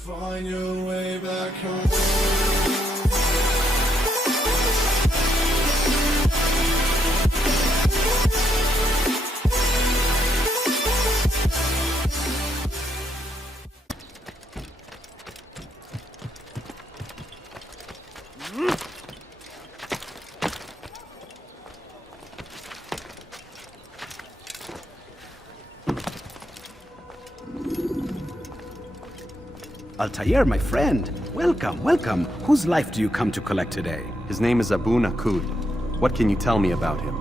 Find your way back home. Altair, my friend. Welcome, welcome. Whose life do you come to collect today? His name is Abu Nuqoud. What can you tell me about him?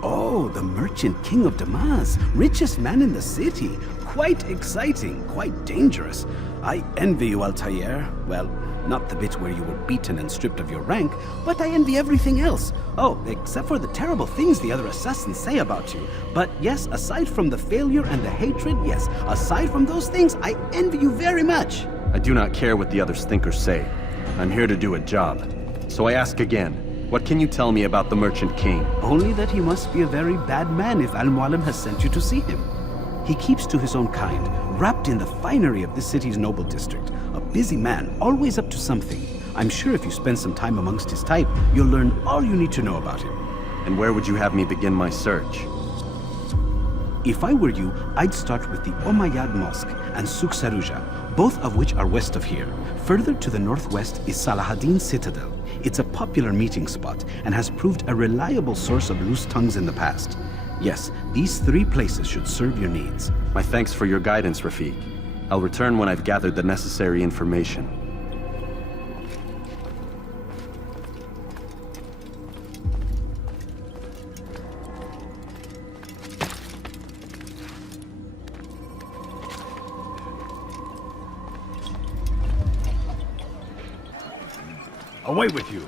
Oh, the merchant king of Damas. Richest man in the city. Quite exciting, quite dangerous. I envy you, Altair. Well, not the bit where you were beaten and stripped of your rank, but I envy everything else. Oh, except for the terrible things the other assassins say about you. But yes, aside from the failure and the hatred, yes, aside from those things, I envy you very much. I do not care what the others think or say. I'm here to do a job. So I ask again, what can you tell me about the Merchant King? Only that he must be a very bad man if Al-Mualim has sent you to see him. He keeps to his own kind, wrapped in the finery of this city's noble district. A busy man, always up to something. I'm sure if you spend some time amongst his type, you'll learn all you need to know about him. And where would you have me begin my search? If I were you, I'd start with the Umayyad Mosque and Souq Saruja, both of which are west of here. Further to the northwest is Salahaddin Citadel. It's a popular meeting spot and has proved a reliable source of loose tongues in the past. Yes, these three places should serve your needs. My thanks for your guidance, Rafiq. I'll return when I've gathered the necessary information. Away with you!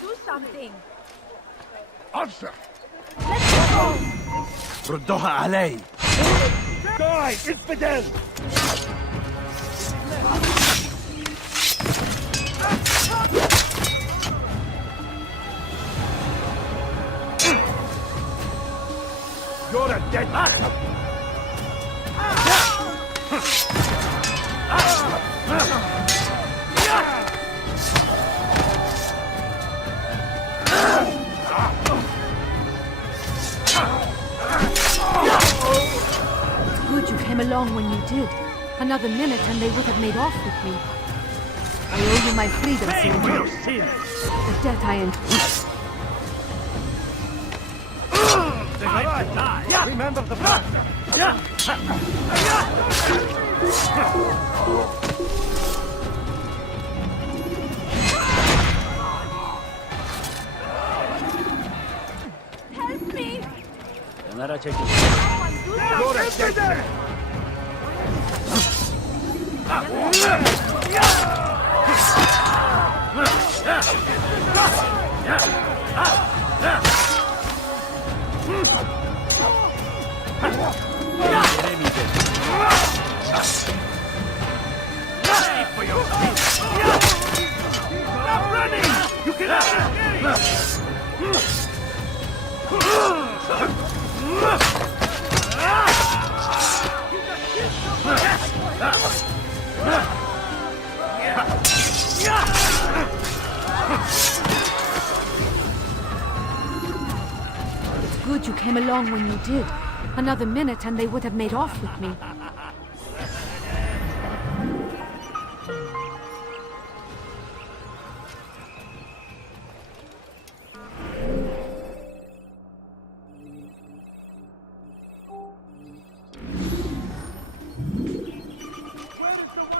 Do something. أرجع! Let's go! ردوها علي! Die! انفدل! You're a dead man! along when you did. Another minute and they would have made off with me. I owe you my freedom, Pay for your soldier. sins! The debt I ent. The right to die! Remember the past! Help me! Someone do something! for your sins! Stop running! You cannot It's good you came along when you did. Another minute and they would have made off with me.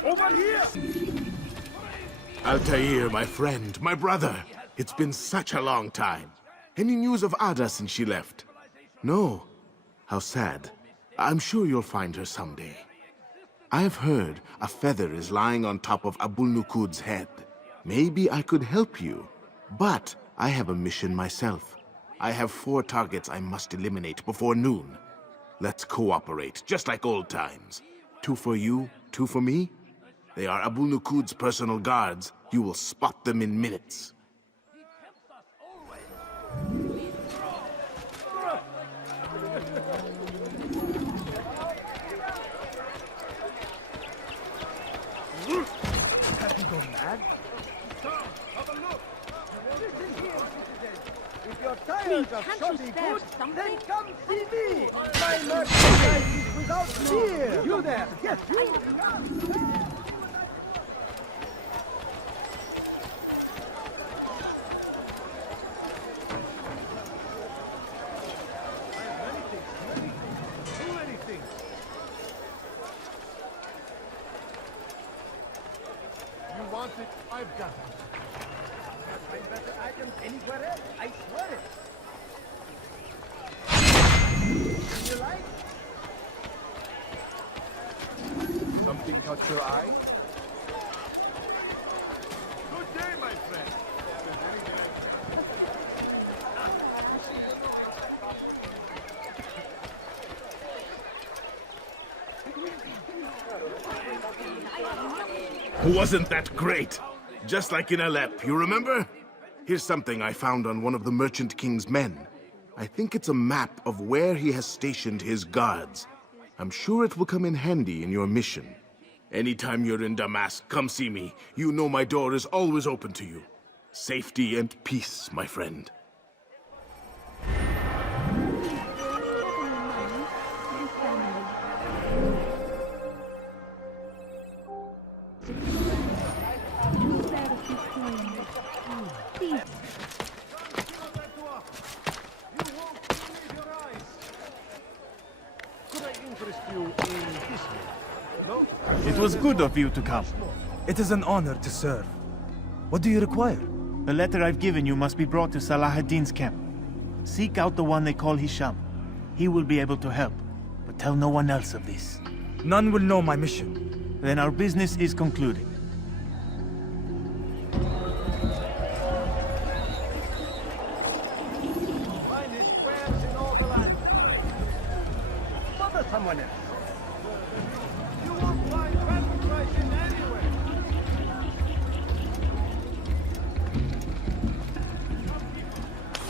over here! Altair, my friend, my brother. It's been such a long time. Any news of Ada since she left? No. How sad. I'm sure you'll find her someday. I have heard a feather is lying on top of Abul Nuqoud's head. Maybe I could help you. But I have a mission myself. I have 4 targets I must eliminate before noon. Let's cooperate, just like old times. 2 for you, 2 for me. They are Abul Nuqoud's personal guards. You will spot them in minutes. Have you gone mad? Come, have a look! Listen here, citizen. If your tires are can't you shoddy spare good, something? then come see me! My merchandise is without fear! You there! Yes, you! You want it? I've got it. Can't find better items anywhere else. I swear it. You like? Something caught your eye? Good day, my friend. Wasn't that great? Just like in Alep, you remember? Here's something I found on one of the Merchant King's men. I think it's a map of where he has stationed his guards. I'm sure it will come in handy in your mission. Anytime you're in Damascus, come see me. You know my door is always open to you. Safety and peace, my friend. It was good of you to come. It is an honor to serve. What do you require? The letter I've given you must be brought to Salah ad-Din's camp. Seek out the one they call Hisham. He will be able to help, but tell no one else of this. None will know my mission. Then our business is concluded. Finest wares in all the land. Bother someone else. You won't find better prices anywhere.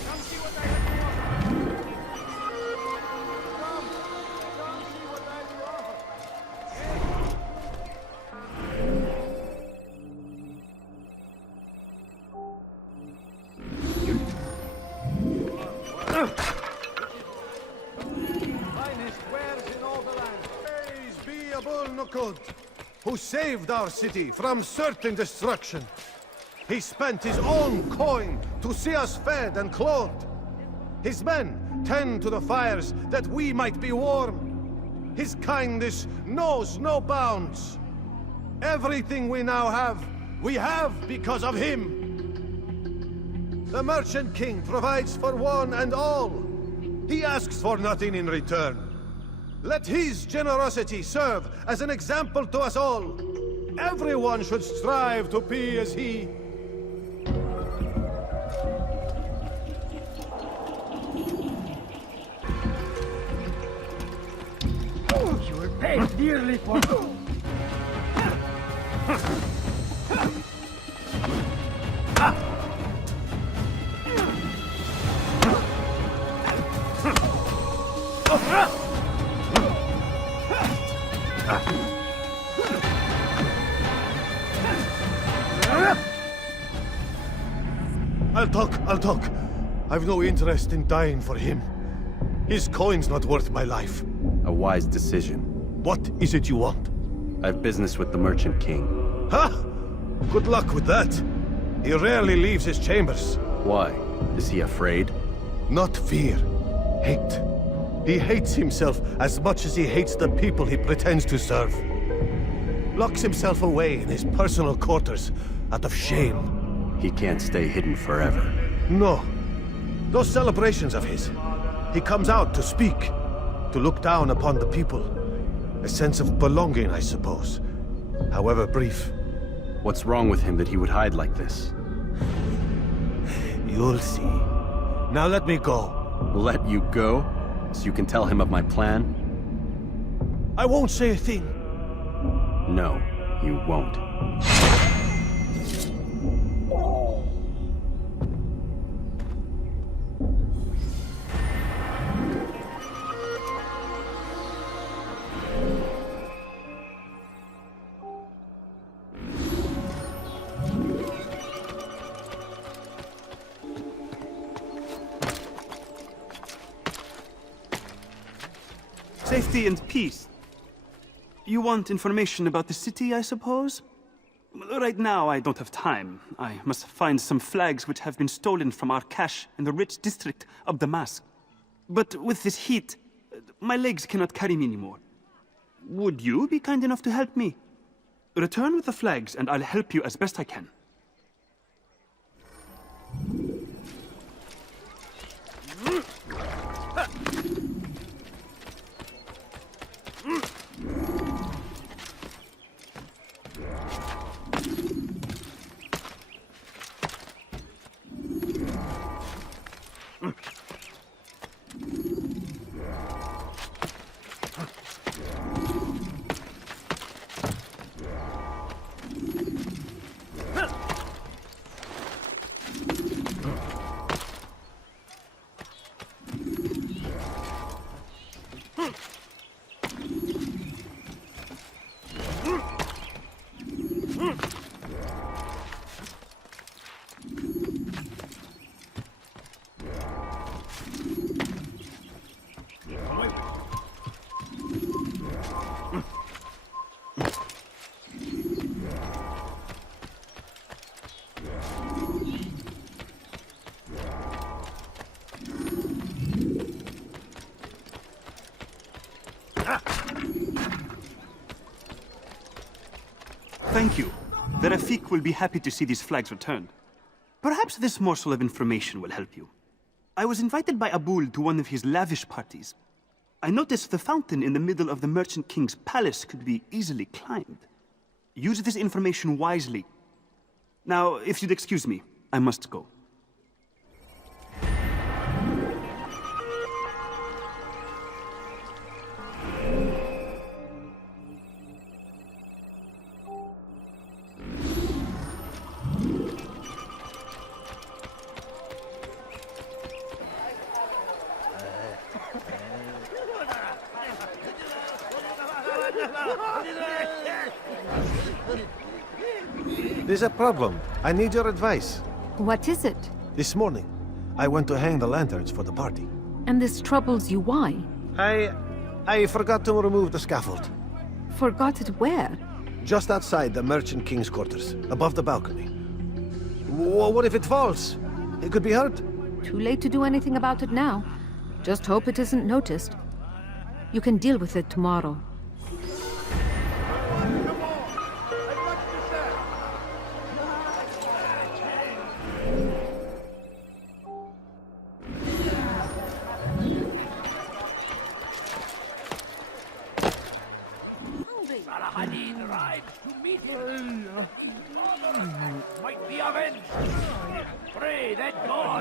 Come see what I have to offer. Come see what I have to offer. Finest wares in all the land. Praise be Nuqoud, who saved our city from certain destruction. He spent his own coin to see us fed and clothed. His men tend to the fires that we might be warm. His kindness knows no bounds. Everything we now have, we have because of him. The Merchant King provides for one and all. He asks for nothing in return. Let his generosity serve as an example to us all. Everyone should strive to be as he. You will pay dearly for it. I'll talk. I've no interest in dying for him. His coin's not worth my life. A wise decision. What is it you want? I have business with the Merchant King. Huh? Good luck with that. He rarely leaves his chambers. Why? Is he afraid? Not fear. Hate. He hates himself as much as he hates the people he pretends to serve. Locks himself away in his personal quarters out of shame. He can't stay hidden forever. No. Those celebrations of his. He comes out to speak, to look down upon the people. A sense of belonging, I suppose. However brief. What's wrong with him that he would hide like this? You'll see. Now let me go. Let you go? So you can tell him of my plan? I won't say a thing. No, you won't. Safety and peace. You want information about the city, I suppose? Right now, I don't have time. I must find some flags which have been stolen from our cache in the rich district of Damascus. But with this heat, my legs cannot carry me anymore. Would you be kind enough to help me? Return with the flags, and I'll help you as best I can. Thank you. The Rafik will be happy to see these flags returned. Perhaps this morsel of information will help you. I was invited by Abul to one of his lavish parties. I noticed the fountain in the middle of the Merchant King's palace could be easily climbed. Use this information wisely. Now, if you'd excuse me, I must go. There's a problem. I need your advice. What is it? This morning, I went to hang the lanterns for the party. And this troubles you why? I forgot to remove the scaffold. Forgot it where? Just outside the Merchant King's quarters, above the balcony. What if it falls? It could be hurt. Too late to do anything about it now. Just hope it isn't noticed. You can deal with it tomorrow.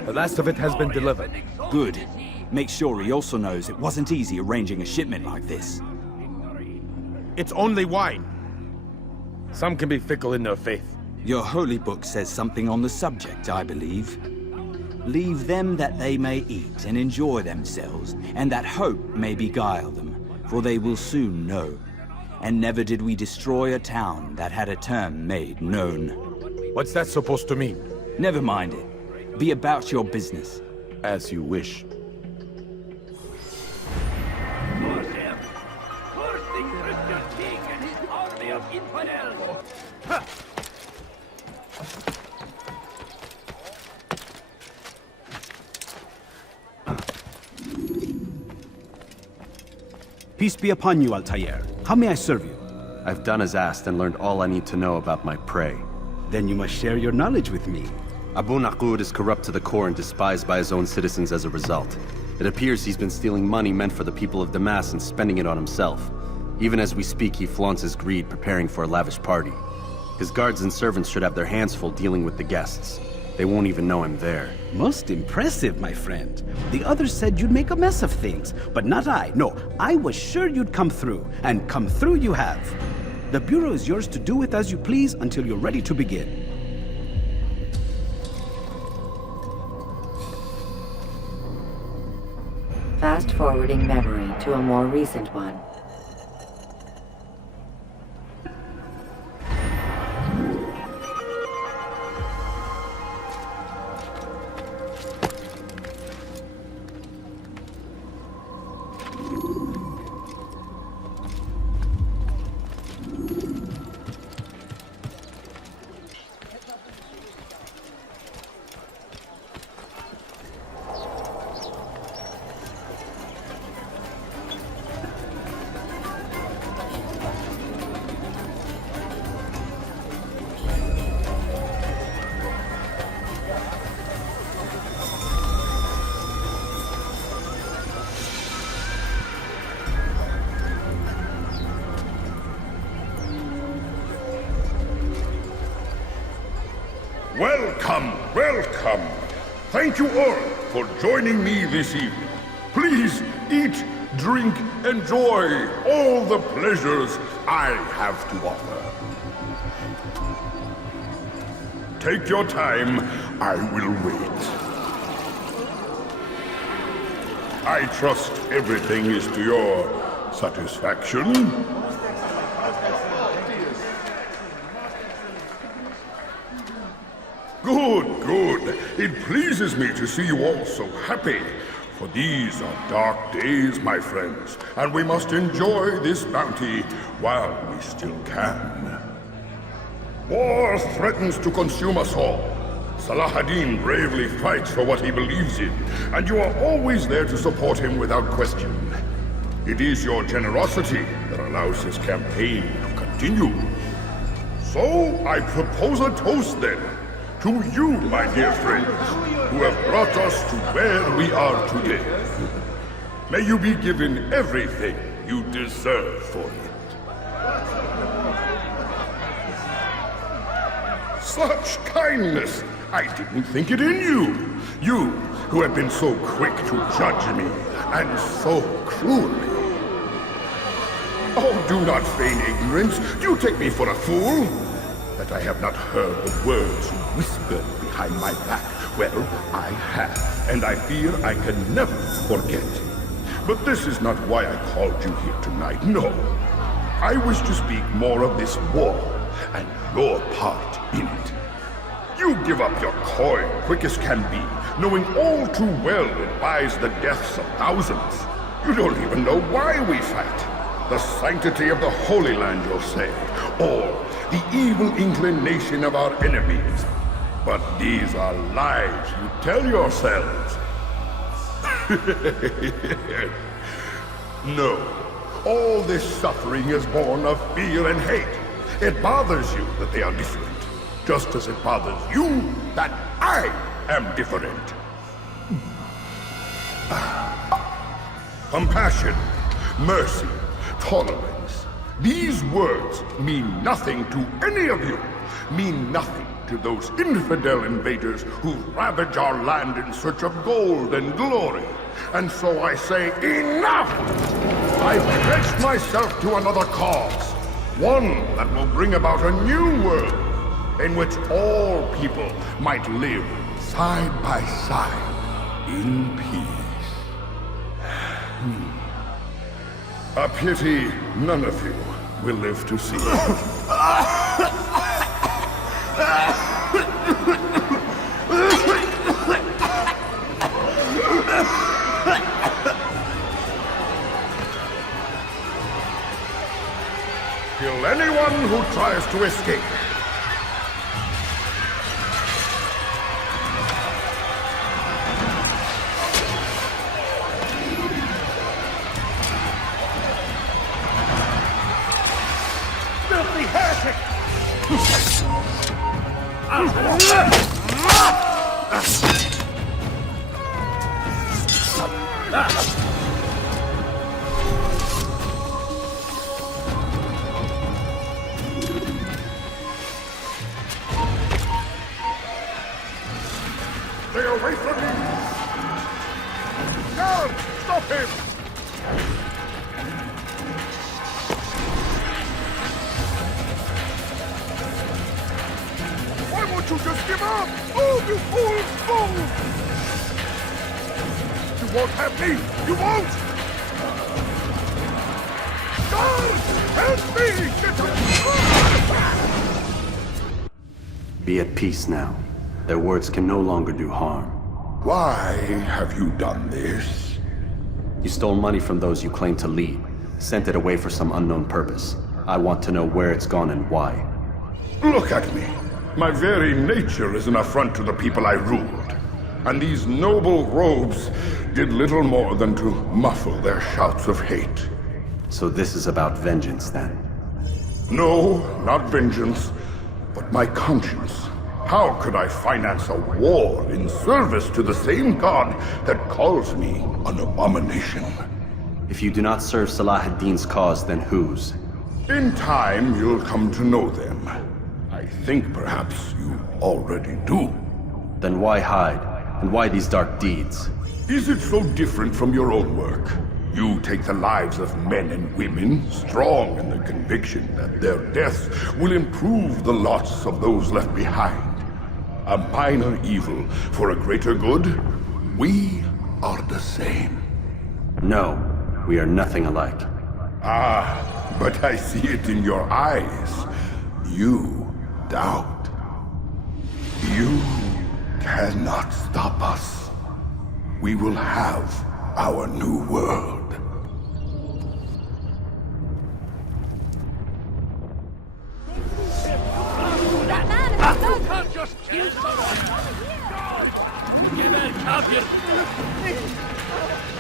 The last of it has been delivered. Good. Make sure he also knows it wasn't easy arranging a shipment like this. It's only wine. Some can be fickle in their faith. Your holy book says something on the subject, I believe. Leave them that they may eat and enjoy themselves, and that hope may beguile them, for they will soon know. And never did we destroy a town that had a term made known. What's that supposed to mean? Never mind it. Be about your business. As you wish. Peace be upon you, Altair. How may I serve you? I've done as asked and learned all I need to know about my prey. Then you must share your knowledge with me. Abu Nuqoud is corrupt to the core and despised by his own citizens as a result. It appears he's been stealing money meant for the people of Damas and spending it on himself. Even as we speak, he flaunts his greed, preparing for a lavish party. His guards and servants should have their hands full dealing with the guests. They won't even know I'm there. Most impressive, my friend. The others said you'd make a mess of things, but not I. No, I was sure you'd come through, and come through you have. The Bureau is yours to do with as you please until you're ready to begin. Fast-forwarding memory to a more recent one. Welcome, welcome. Thank you all for joining me this evening. Please eat, drink, enjoy all the pleasures I have to offer. Take your time, I will wait. I trust everything is to your satisfaction. Good, good. It pleases me to see you all so happy. For these are dark days, my friends, and we must enjoy this bounty while we still can. War threatens to consume us all. Salah ad-Din bravely fights for what he believes in, and you are always there to support him without question. It is your generosity that allows his campaign to continue. So, I propose a toast then. To you, my dear friends, who have brought us to where we are today. May you be given everything you deserve for it. Such kindness! I didn't think it in you. You, who have been so quick to judge me, and so cruelly. Oh, do not feign ignorance. Do you take me for a fool? That I have not heard the words you whispered behind my back. Well, I have, and I fear I can never forget. But this is not why I called you here tonight, no. I wish to speak more of this war, and your part in it. You give up your coin quick as can be, knowing all too well it buys the deaths of thousands. You don't even know why we fight. The sanctity of the Holy Land, you'll say, or the evil inclination of our enemies. But these are lies you tell yourselves. No, all this suffering is born of fear and hate. It bothers you that they are different, just as it bothers you that I am different. Compassion, mercy, tolerance. These words mean nothing to any of you. Mean nothing to those infidel invaders who ravage our land in search of gold and glory. And so I say, enough! I've pledged myself to another cause. One that will bring about a new world in which all people might live side by side in peace. A pity none of you will live to see it. Kill anyone who tries to escape. Filthy heretic! Stay away from me! Guard! Stop him! Why won't you just give up? Move, you fools! Move! You won't have me! You won't! Guard! Help me! Get Be at peace now. Their words can no longer do harm. Why have you done this? You stole money from those you claim to lead, sent it away for some unknown purpose. I want to know where it's gone and why. Look at me. My very nature is an affront to the people I ruled. And these noble robes did little more than to muffle their shouts of hate. So this is about vengeance, then? No, not vengeance, but my conscience. How could I finance a war in service to the same god that calls me an abomination? If you do not serve Salah ad-Din's cause, then whose? In time, you'll come to know them. I think perhaps you already do. Then why hide? And why these dark deeds? Is it so different from your own work? You take the lives of men and women, strong in the conviction that their deaths will improve the lots of those left behind. A minor evil for a greater good? We are the same. No, we are nothing alike. Ah, but I see it in your eyes. You doubt. You cannot stop us. We will have our new world. Just kill someone!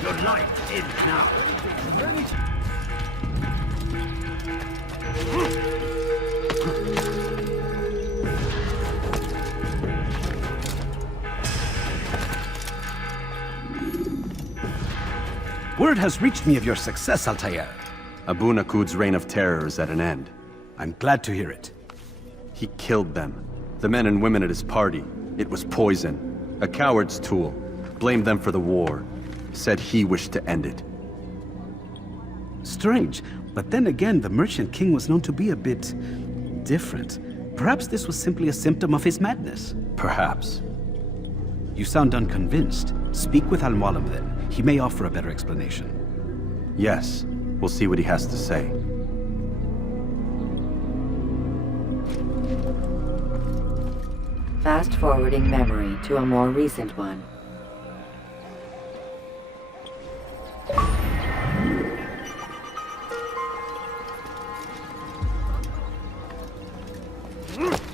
Your life ends now. Word has reached me of your success, Altair. Abu Nuqoud's reign of terror is at an end. I'm glad to hear it. He killed them. The men and women at his party. It was poison. A coward's tool. Blamed them for the war. Said he wished to end it. Strange, but then again, the Merchant King was known to be a bit different. Perhaps this was simply a symptom of his madness. Perhaps. You sound unconvinced. Speak with Al-Mualim then. He may offer a better explanation. Yes. We'll see what he has to say. Fast-forwarding memory to a more recent one. Ugh!